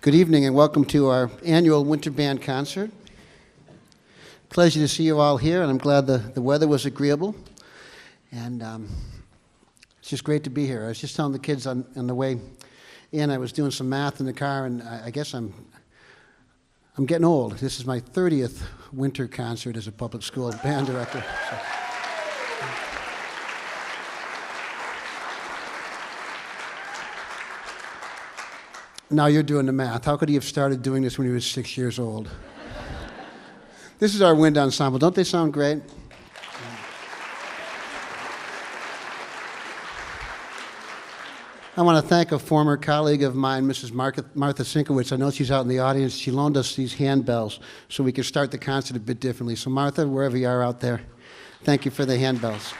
Good evening and welcome to our annual Winter Band Concert. Pleasure to see you all here, and I'm glad the weather was agreeable. And it's just great to be here. I was just telling the kids on the way in, I was doing some math in the car, and I guess I'm getting old. This is my 30th winter concert as a public school band director. So. Now you're doing the math. How could he have started doing this when he was 6 years old? This is our wind ensemble. Don't they sound great? I want to thank a former colleague of mine, Mrs. Martha Sinkowitz. I know she's out in the audience. She loaned us these handbells so we could start the concert a bit differently. So Martha, wherever you are out there, thank you for the handbells.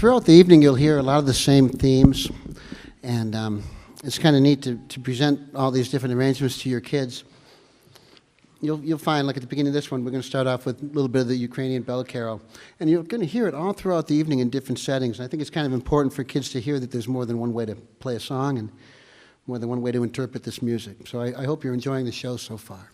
throughout the evening, you'll hear a lot of the same themes, and it's kind of neat to present all these different arrangements to your kids. You'll find, like at the beginning of this one, we're going to start off with a little bit of the Ukrainian bell carol, and you're going to hear it all throughout the evening in different settings. And I think it's kind of important for kids to hear that there's more than one way to play a song and more than one way to interpret this music. So I hope you're enjoying the show so far.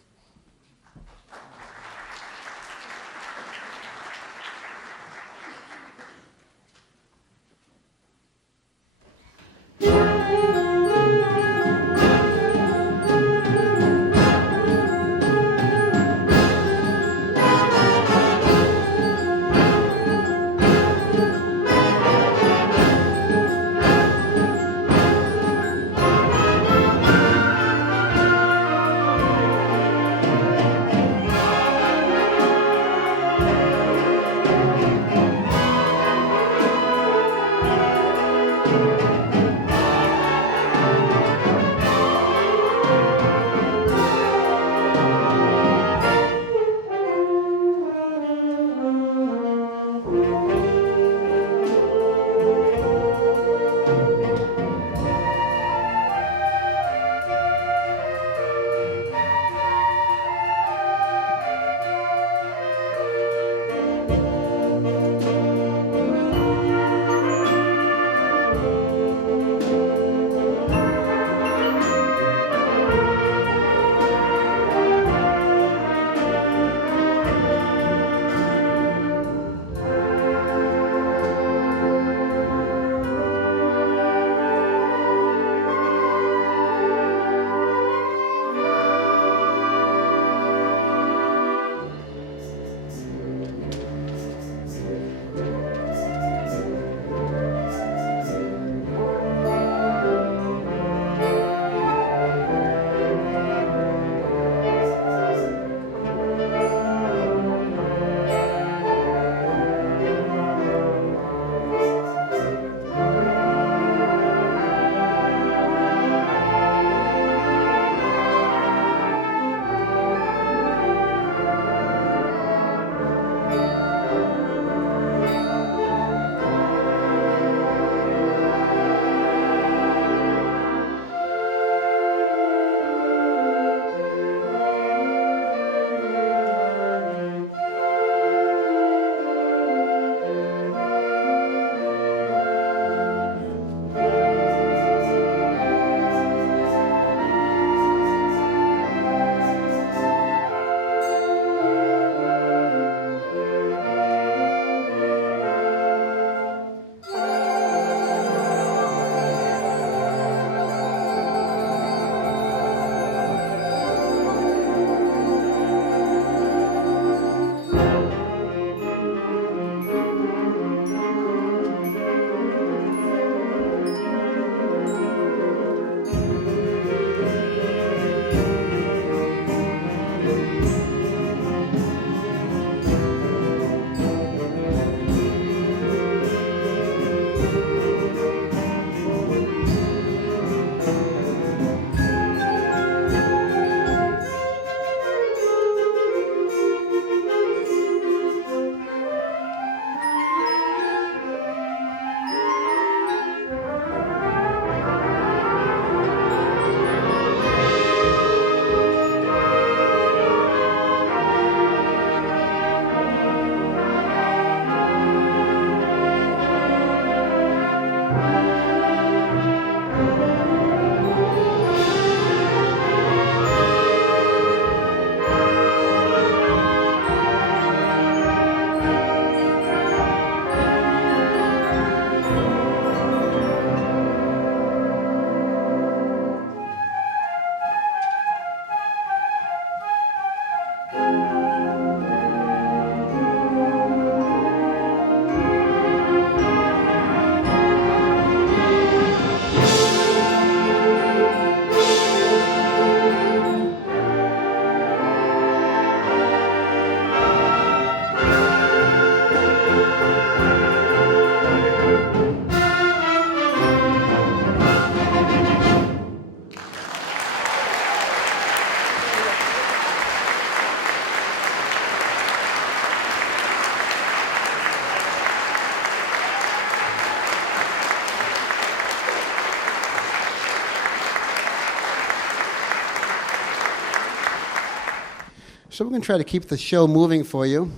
So we're going to try to keep the show moving for you.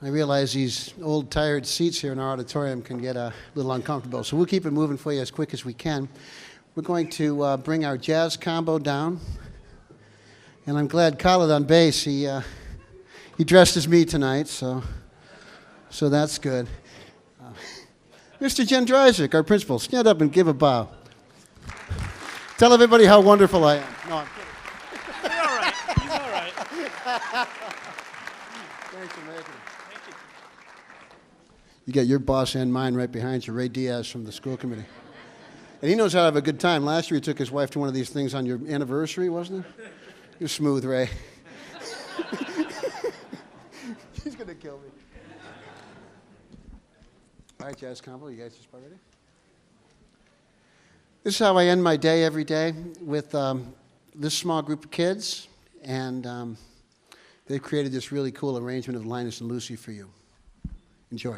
I realize these old, tired seats here in our auditorium can get a little uncomfortable, so we'll keep it moving for you as quick as we can. We're going to bring our jazz combo down, and I'm glad Khaled on bass, he dressed as me tonight, so that's good. Mr. Jendryzik, our principal, stand up and give a bow. Tell everybody how wonderful I am. No, I'm kidding. He's all right. He's all right. Thanks for making it. You got your boss and mine right behind you, Ray Diaz from the school committee. And he knows how to have a good time. Last year he took his wife to one of these things on your anniversary, wasn't it? You're smooth, Ray. He's going to kill me. All right, Jazz Combo, you guys just about ready? This is how I end my day every day with this small group of kids, and they've created this really cool arrangement of Linus and Lucy for you. Enjoy.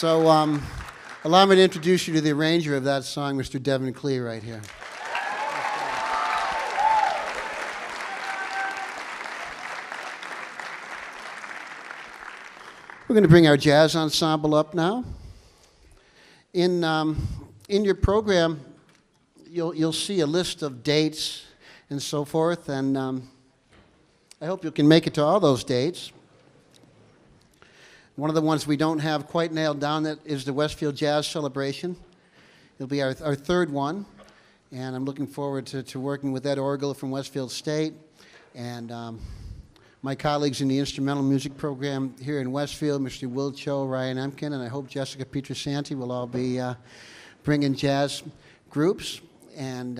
So allow me to introduce you to the arranger of that song, Mr. Devin Klee, right here. We're going to bring our jazz ensemble up now. In your program, you'll see a list of dates and so forth, and I hope you can make it to all those dates. One of the ones we don't have quite nailed down that is the Westfield Jazz Celebration. It'll be our third one, and I'm looking forward to working with Ed Orgel from Westfield State and my colleagues in the instrumental music program here in Westfield, Mr. Will Cho, Ryan Emkin, and I hope Jessica Pietrasanti will all be bringing jazz groups. And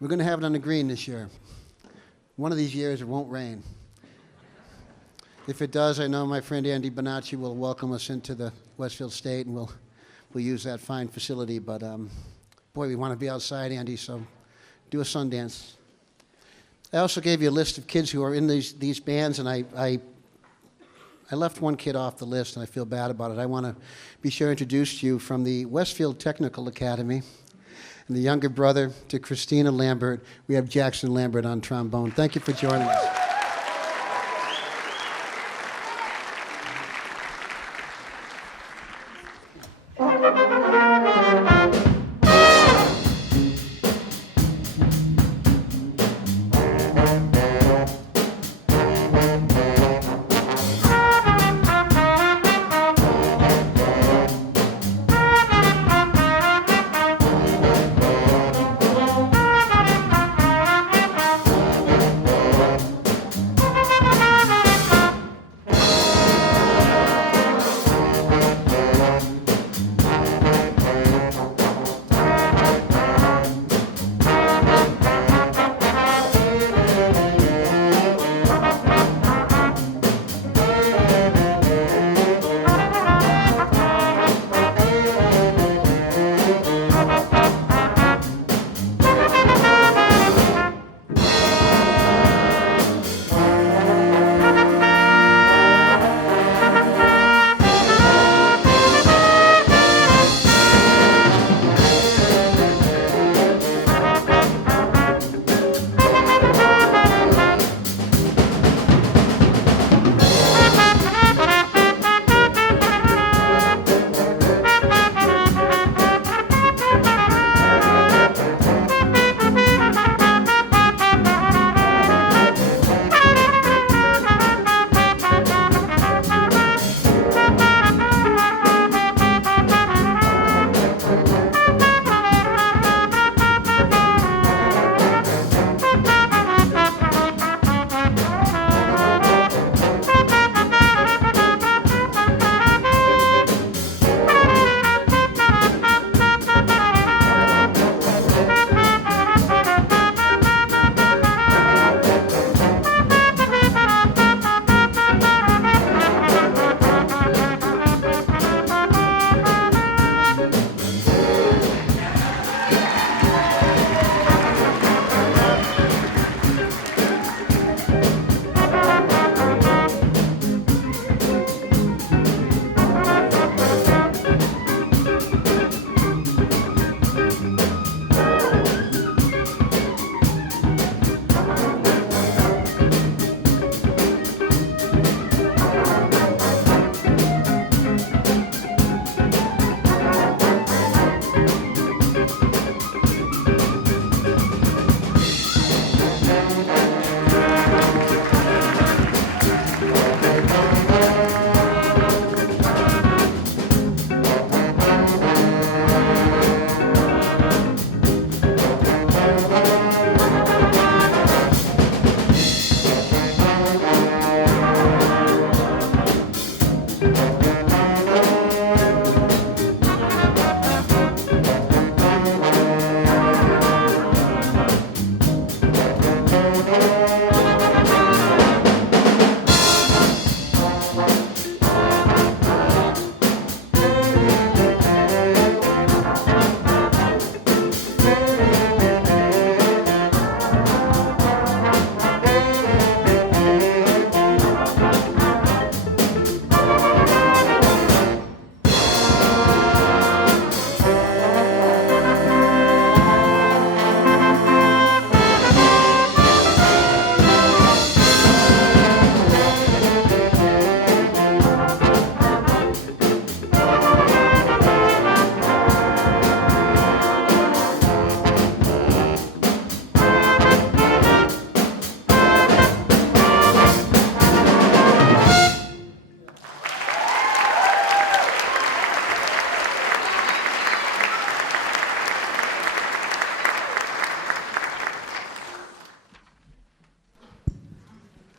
we're going to have it on the green this year. One of these years it won't rain. If it does, I know my friend Andy Bonacci will welcome us into the Westfield State, and we'll use that fine facility. But boy, we want to be outside, Andy, so do a Sundance. I also gave you a list of kids who are in these bands, and I left one kid off the list, and I feel bad about it. I want to be sure to introduce to you from the Westfield Technical Academy, and the younger brother to Christina Lambert. We have Jackson Lambert on trombone. Thank you for joining us.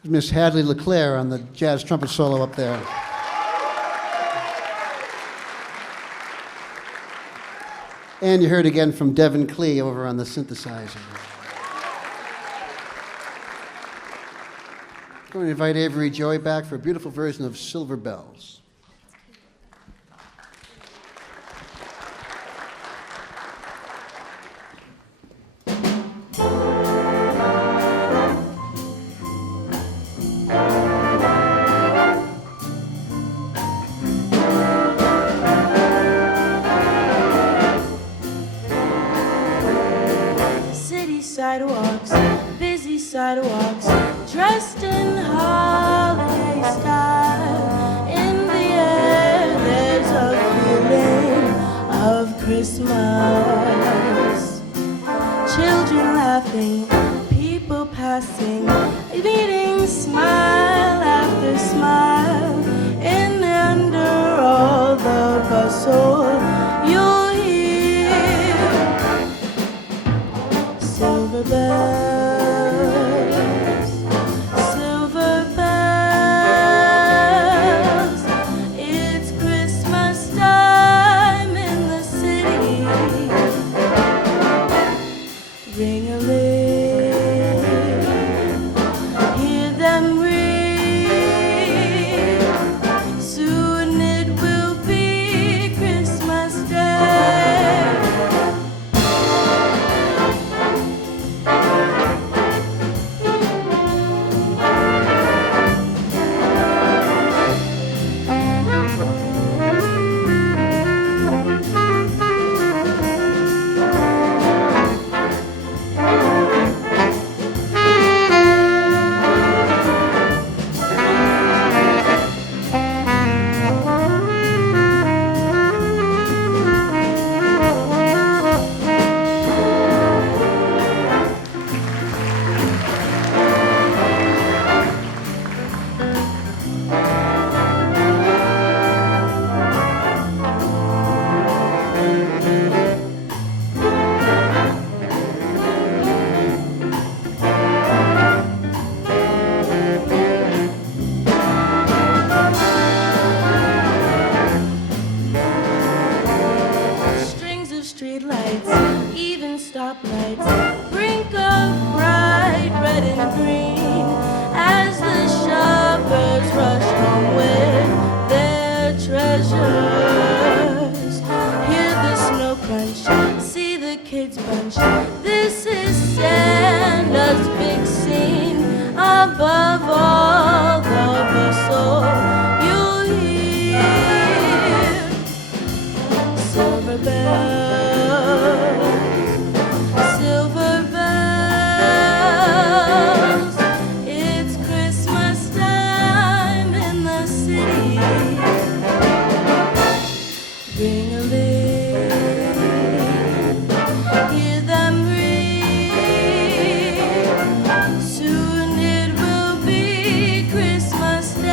Miss Hadley LeClaire on the jazz trumpet solo up there. And you heard again from Devin Klee over on the synthesizer. I'm going to invite Avery Joy back for a beautiful version of Silver Bells. Sidewalks, busy sidewalks, dressed in holiday style. In the air, there's a feeling of Christmas. Children laughing, people passing, meeting smile after smile. And under all the bustle, you'll hear silver bells, silver bells. It's Christmas time in the city. Ring-a-ling, hear them ring. Soon it will be Christmas Day. Strings of streetlights, even stoplights, brink of bright red and green, as the shoppers rush home with their treasures. Hear the snow crunch, see the kids bunch. This is Santa's big scene. Above all the bustle, you'll hear silver bells, silver bells. It's Christmas time in the city. Ring-a-ling, hear them ring. Soon it will be Christmas Day.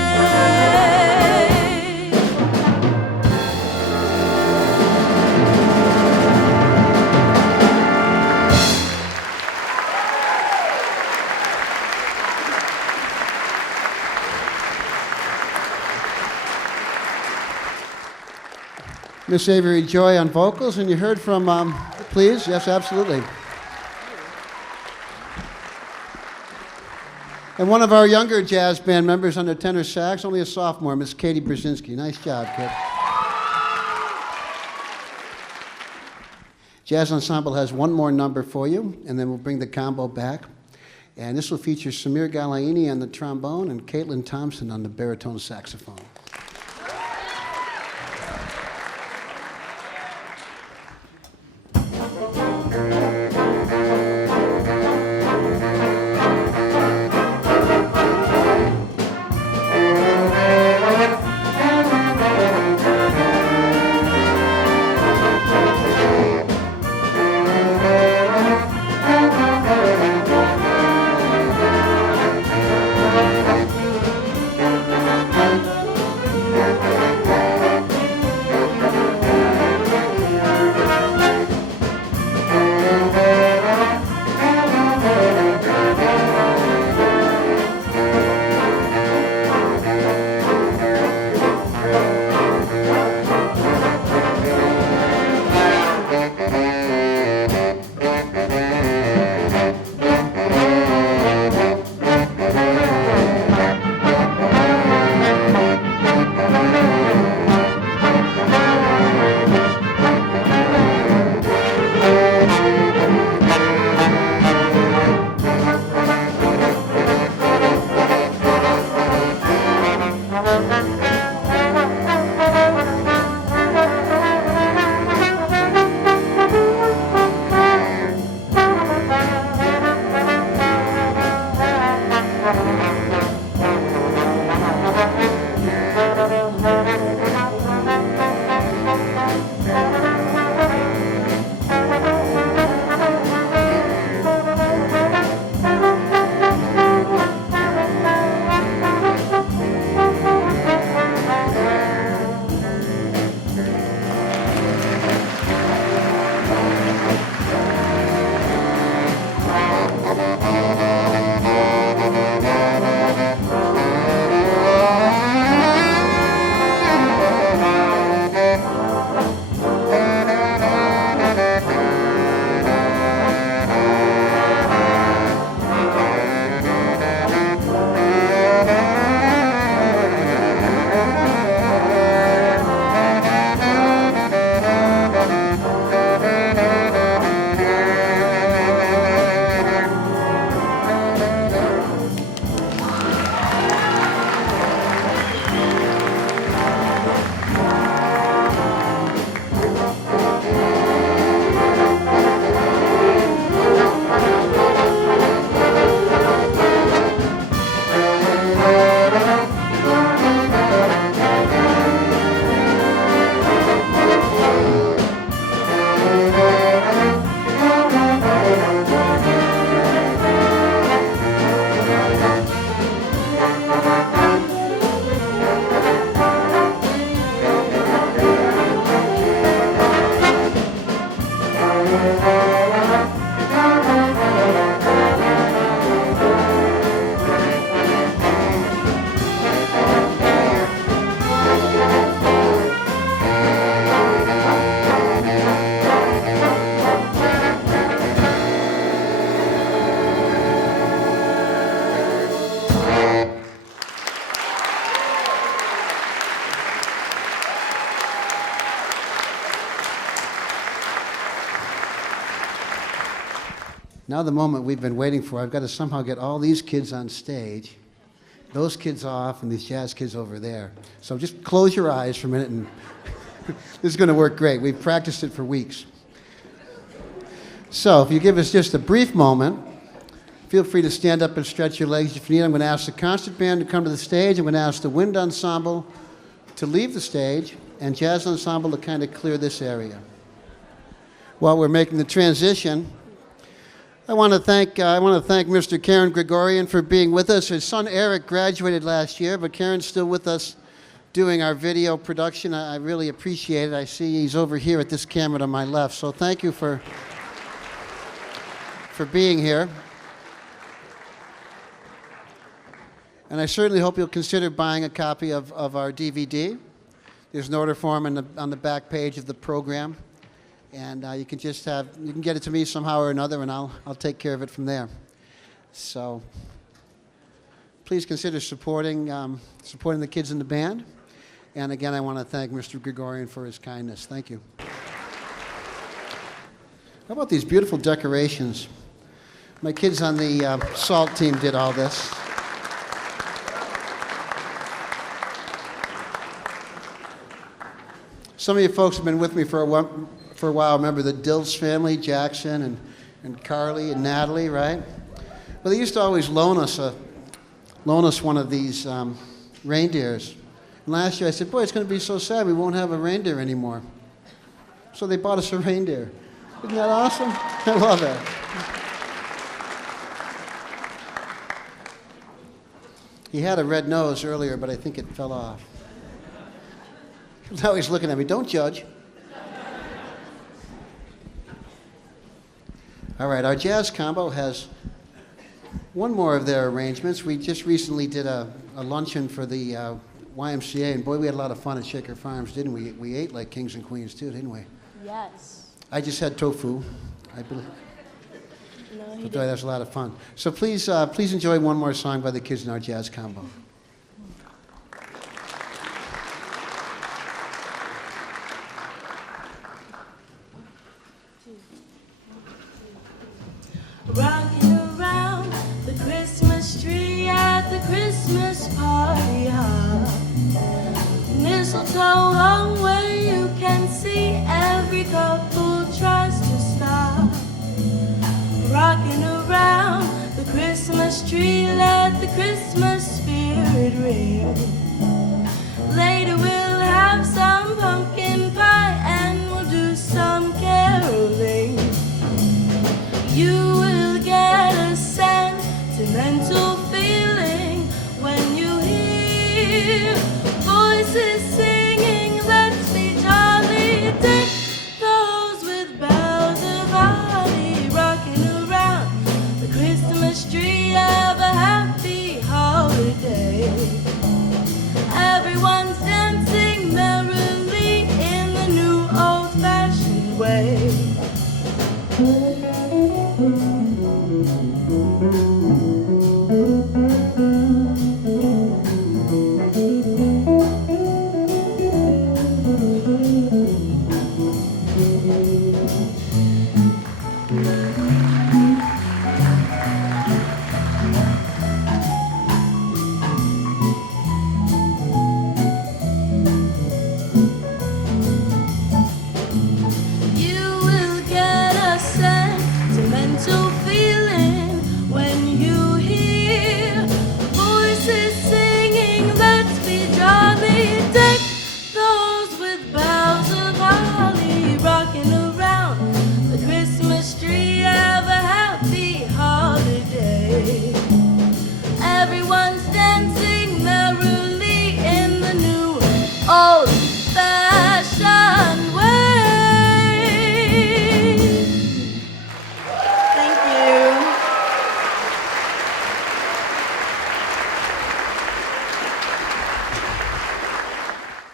Miss Avery Joy on vocals, and you heard from, please, yes, absolutely. And one of our younger jazz band members on the tenor sax, only a sophomore, Miss Katie Brzezinski. Nice job, kid. Jazz Ensemble has one more number for you, and then we'll bring the combo back. And this will feature Samir Galaini on the trombone and Caitlin Thompson on the baritone saxophone. Now the moment we've been waiting for. I've got to somehow get all these kids on stage, those kids off, and these jazz kids over there. So just close your eyes for a minute, and this is going to work great. We've practiced it for weeks. So if you give us just a brief moment, feel free to stand up and stretch your legs if you need. I'm going to ask the concert band to come to the stage. I'm going to ask the wind ensemble to leave the stage, and jazz ensemble to kind of clear this area. While we're making the transition, I want to thank Mr. Karen Gregorian for being with us. His son Eric graduated last year, but Karen's still with us doing our video production. I really appreciate it. I see he's over here at this camera to my left. So thank you for being here. And I certainly hope you'll consider buying a copy of our DVD. There's an order form on the back page of the program. And you can get it to me somehow or another, and I'll take care of it from there. So please consider supporting the kids in the band. And again, I want to thank Mr. Gregorian for his kindness. Thank you. How about these beautiful decorations? My kids on the SALT team did all this. Some of you folks have been with me for a while. Remember the Dills family, Jackson and Carly and Natalie, right? Well, they used to always loan us one of these reindeers. And last year I said, boy, it's going to be so sad we won't have a reindeer anymore. So they bought us a reindeer. Isn't that awesome? I love it. He had a red nose earlier, but I think it fell off. Now he's looking at me. Don't judge. All right, our jazz combo has one more of their arrangements. We just recently did a luncheon for the YMCA, and boy, we had a lot of fun at Shaker Farms, didn't we? We ate like kings and queens too, didn't we? Yes. I just had tofu, I believe. No, he But didn't. that was a lot of fun. So please enjoy one more song by the kids in our jazz combo. Rocking around the Christmas tree at the Christmas party hop. tow home where you can see every couple tries to stop. Rocking around the Christmas tree, let the Christmas spirit ring. Later we'll have some pumpkin pie and we'll do some caroling. You will get a sentimental feeling when you hear voices singing, let's be jolly. Deck those with bells of holly, rocking around the Christmas tree. Have a happy holiday. Everyone's dancing merrily in the new old-fashioned way.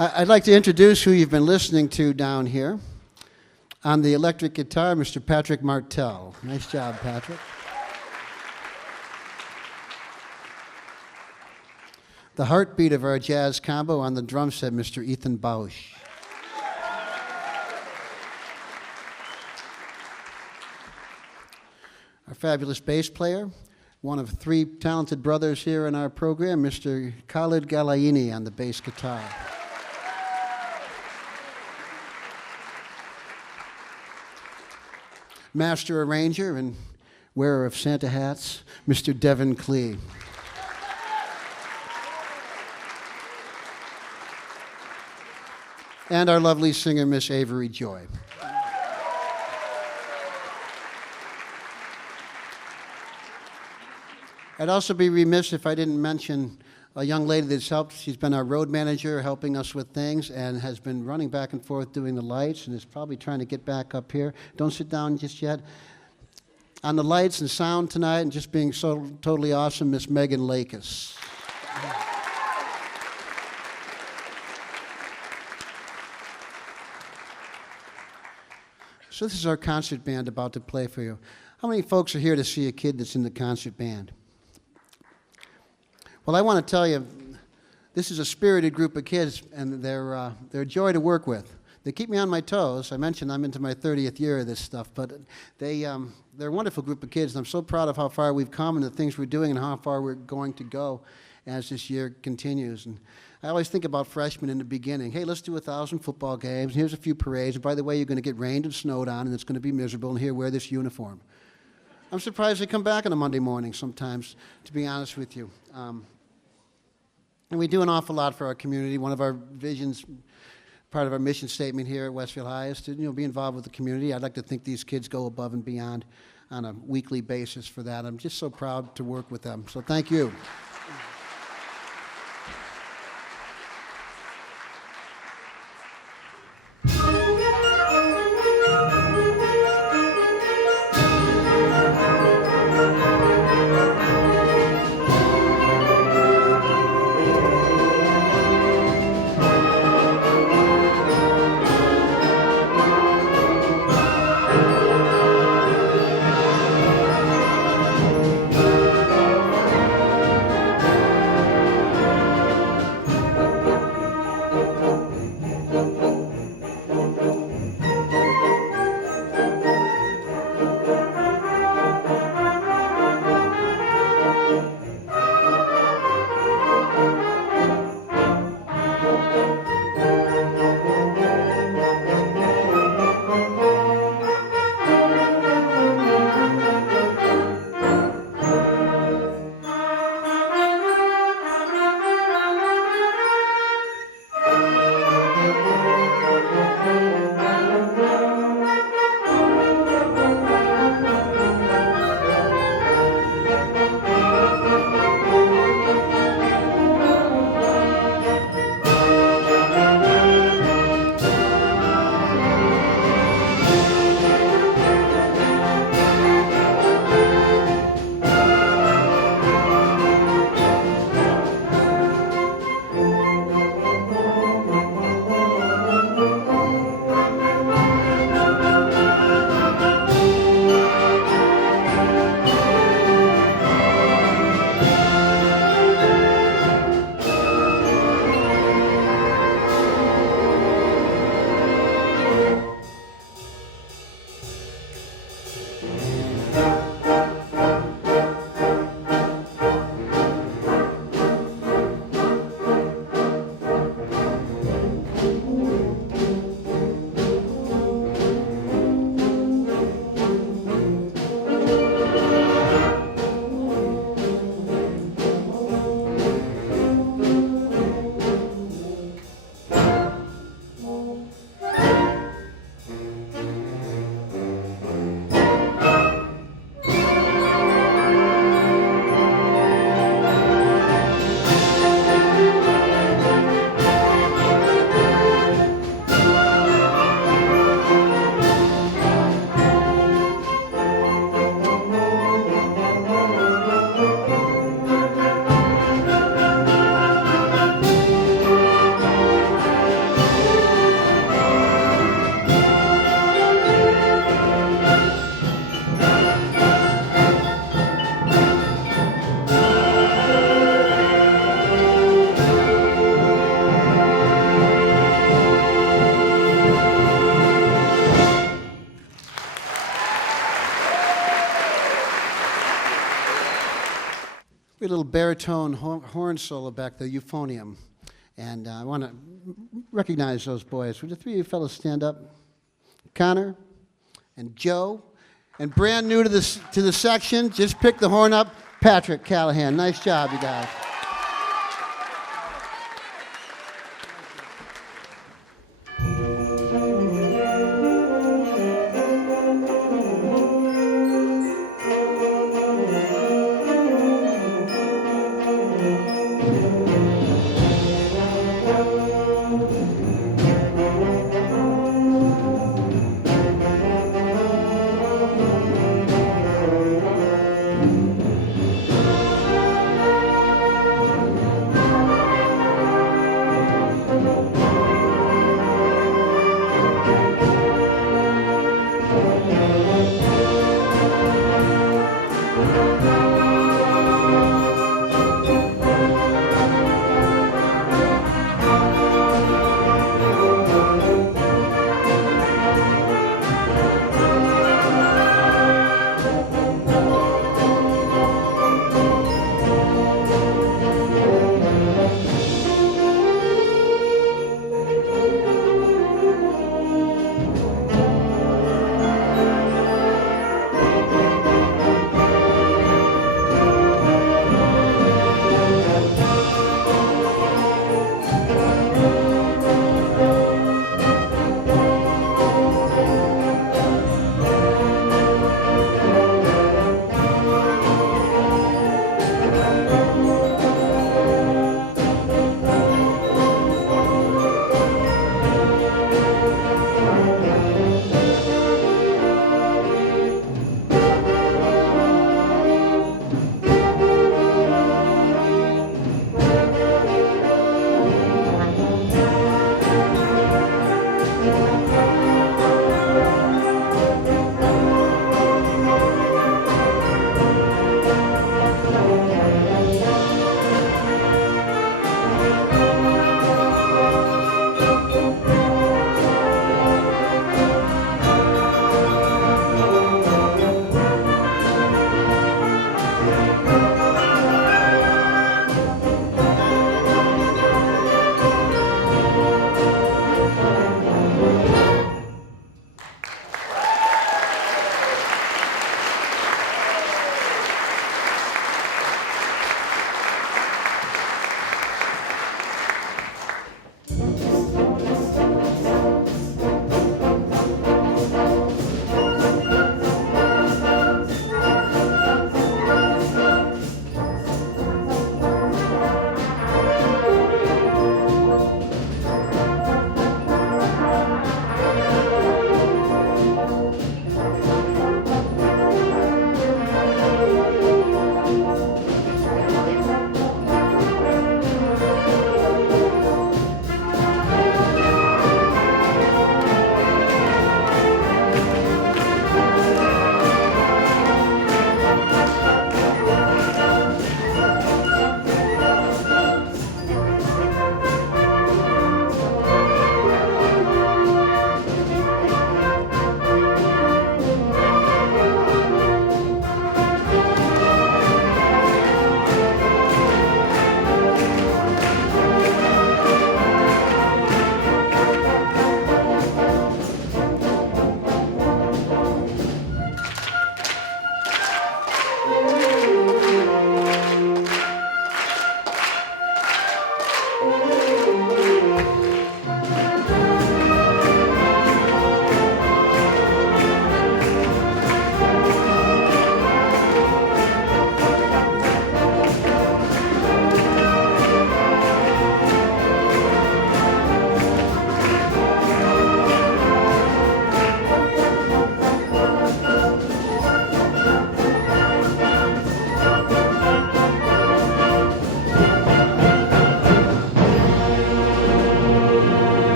I'd like to introduce who you've been listening to down here. On the electric guitar, Mr. Patrick Martell. Nice job, Patrick. The heartbeat of our jazz combo on the drum set, Mr. Ethan Bausch. Our fabulous bass player, one of three talented brothers here in our program, Mr. Khalid Galayini on the bass guitar. Master arranger and wearer of Santa hats, Mr. Devin Klee. And our lovely singer, Miss Avery Joy. I'd also be remiss if I didn't mention a young lady that's helped. She's been our road manager, helping us with things, and has been running back and forth doing the lights, and is probably trying to get back up here. Don't sit down just yet. On the lights and sound tonight, and just being so totally awesome, Miss Megan Lakis. So this is our concert band about to play for you. How many folks are here to see a kid that's in the concert band? Well, I want to tell you, this is a spirited group of kids, and they're a joy to work with. They keep me on my toes. I mentioned I'm into my 30th year of this stuff, but they're a wonderful group of kids, and I'm so proud of how far we've come and the things we're doing and how far we're going to go as this year continues. And I always think about freshmen in the beginning. Hey, let's do 1,000 football games, and here's a few parades, and by the way, you're going to get rained and snowed on, and it's going to be miserable, and here, wear this uniform. I'm surprised they come back on a Monday morning sometimes, to be honest with you. And we do an awful lot for our community. One of our visions, part of our mission statement here at Westfield High is to be involved with the community. I'd like to think these kids go above and beyond on a weekly basis for that. I'm just so proud to work with them. So thank you. baritone horn solo back there, euphonium. And I want to recognize those boys. Would the three of you fellas stand up? Connor and Joe. And brand new to the section, just picked the horn up, Patrick Callahan. Nice job, you guys.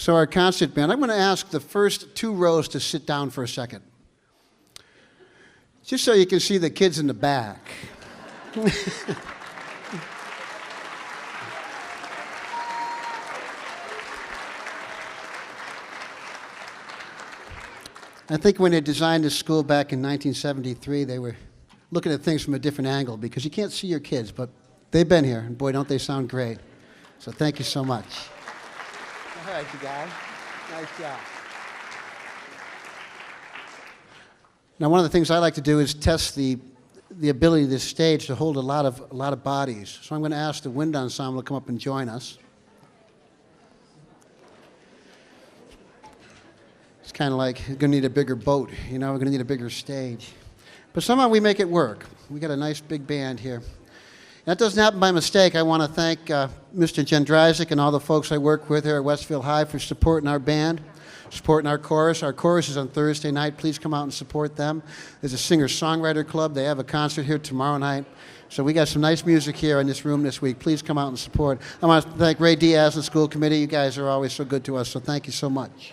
So our concert band, I'm going to ask the first two rows to sit down for a second. Just so you can see the kids in the back. I think when they designed this school back in 1973, they were looking at things from a different angle because you can't see your kids, but they've been here, and boy, don't they sound great. So thank you so much. All right, you guys. Nice job. Now, one of the things I like to do is test the ability of this stage to hold a lot of bodies. So I'm going to ask the wind ensemble to come up and join us. It's kind of like we're going to need a bigger boat, you know, we're going to need a bigger stage. But somehow we make it work. We got a nice big band here. That doesn't happen by mistake. I want to thank Mr. Jendryzik and all the folks I work with here at Westfield High for supporting our band, supporting our chorus. Our chorus is on Thursday night. Please come out and support them. There's a singer-songwriter club. They have a concert here tomorrow night. So we got some nice music here in this room this week. Please come out and support. I want to thank Ray Diaz and the school committee. You guys are always so good to us, so thank you so much.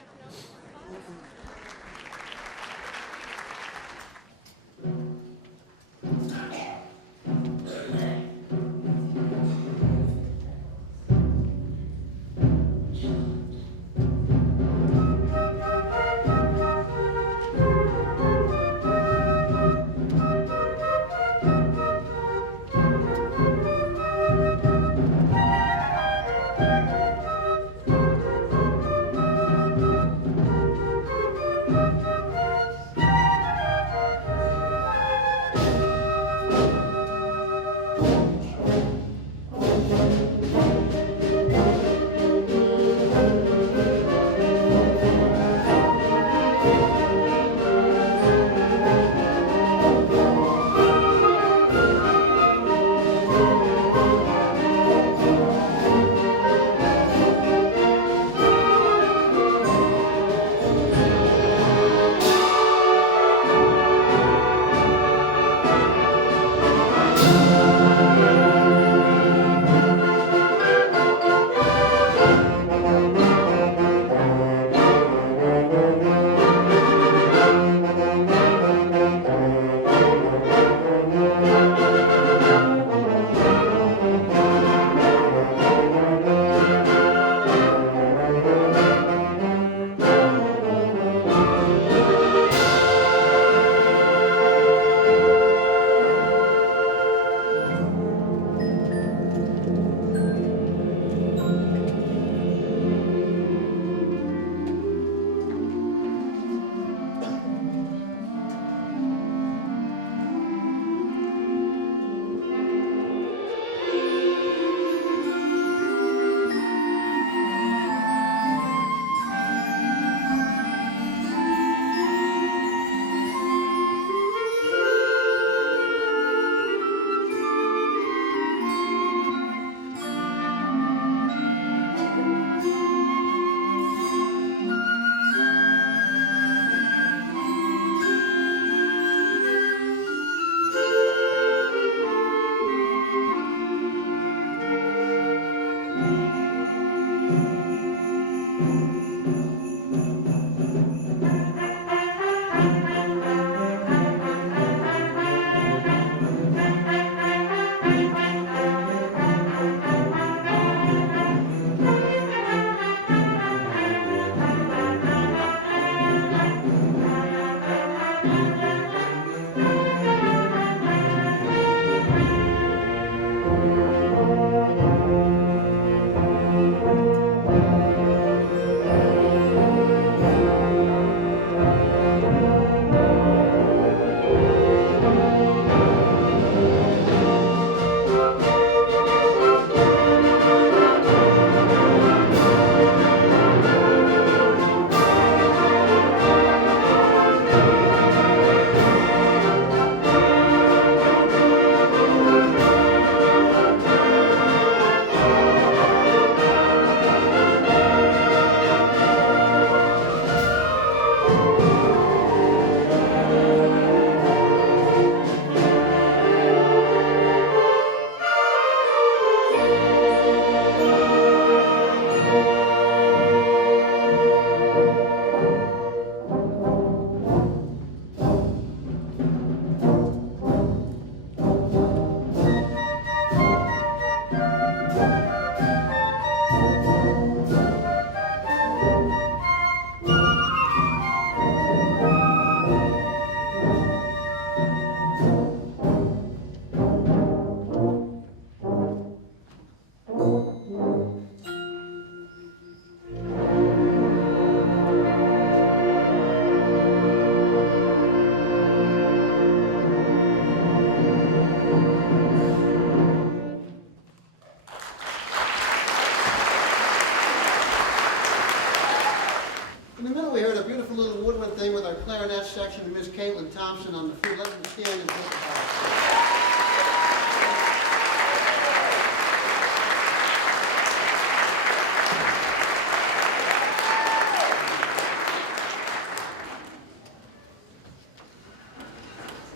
Thompson on the field. Let them stand and take a bow.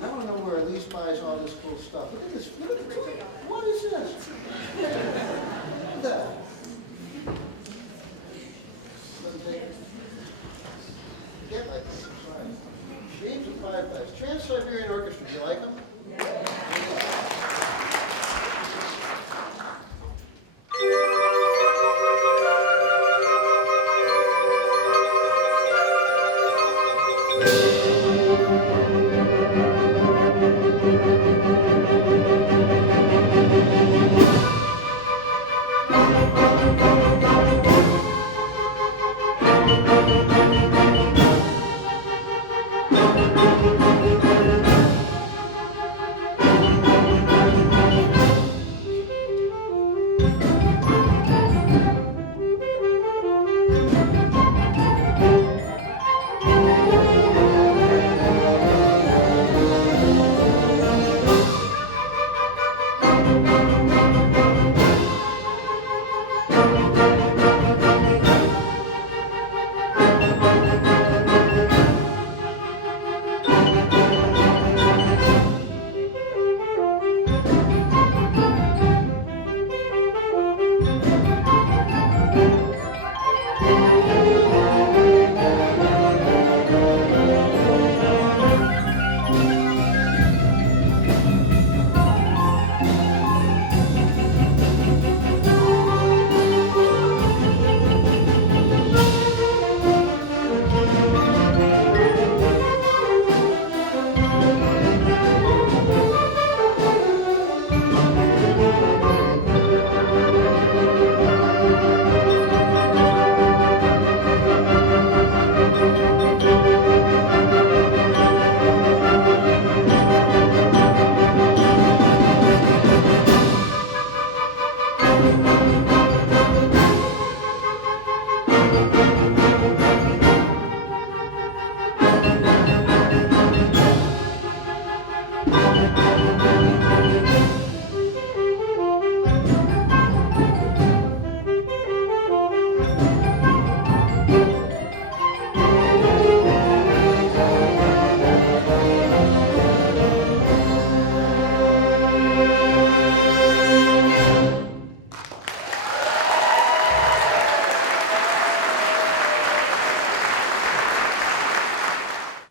I want to know where Elise buys all this cool stuff. Look at this. Look at this. What is this? Look at that. Get like this. Sorry. Dreams of Fireflies. Trans-Siberian Orchestra. Do you like them?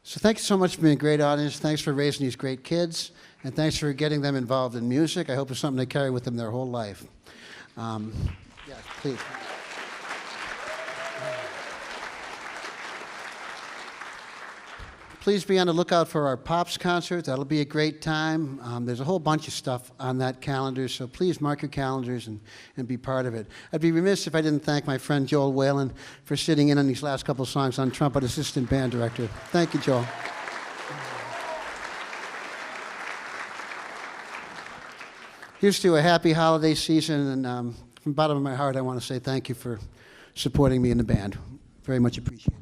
So thank you so much for being a great audience. Thanks for raising these great kids. And thanks for getting them involved in music. I hope it's something they carry with them their whole life. Yeah, please. Please be on the lookout for our Pops concert. That'll be a great time. There's a whole bunch of stuff on that calendar, so please mark your calendars and be part of it. I'd be remiss if I didn't thank my friend Joel Whalen for sitting in on these last couple of songs on trumpet, assistant band director. Thank you, Joel. Here's to a happy holiday season, and from the bottom of my heart, I want to say thank you for supporting me in the band. Very much appreciated.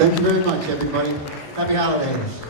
Thank you very much, everybody. Happy holidays.